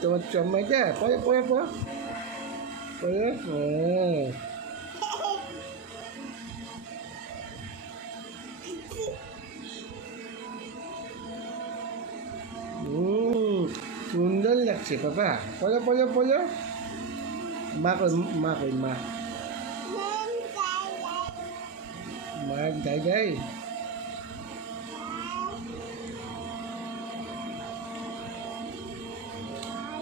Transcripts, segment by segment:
তোমার চম্মাইটা পরে পরে পরে পরে সুন্দর লাগছে বাবা পরে পরে পরে মা কই মা কই মা মা যাই যাই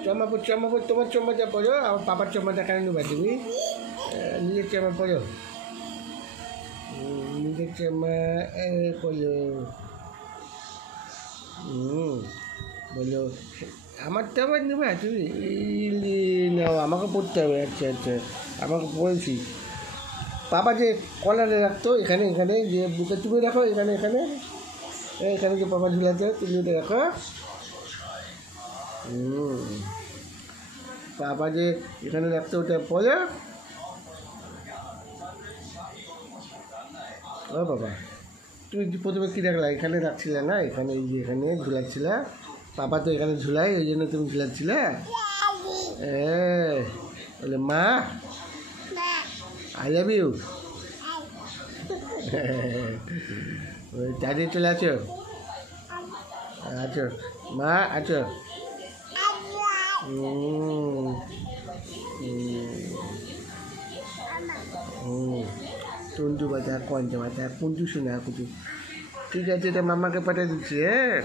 চম্মাপুর চম্মাপুর তোমার চম্মাটা পড়ো আমার পাপার চম্মাটা কেন নেবা তুমি নিজের চম্মা পড়ো নিজের চম্মা পড়ো বলো আমারটা আবার নেবা তুমি নাও আমাকে পড়তে হবে আচ্ছা আচ্ছা আমাকে বলছি পাপা যে কলারে রাখতো এখানে এখানে যে বুকে তুমি রাখো এখানে এখানে এখানে যে পাপা ঝুলাতে তুমি রাখো পাপা যে এখানে রাখতে ওটা পরে ও বাবা তুমি প্রথমে কী রাখলা এখানে রাখছিলে না এখানে এই যে এখানে ঝুলাচ্ছিলে পাপা তো এখানে ঝুলাই ওই জন্য তুমি ঝুলাচ্ছিলে বলে মা আই লাভ ইউ দাদি চলে আছো আছো মা আছো টুন্টু বাতা কঞ্চ বাতা কুঞ্চু শোনা কুচু ঠিক আছে এটা মামাকে পাঠিয়ে দিচ্ছি হ্যাঁ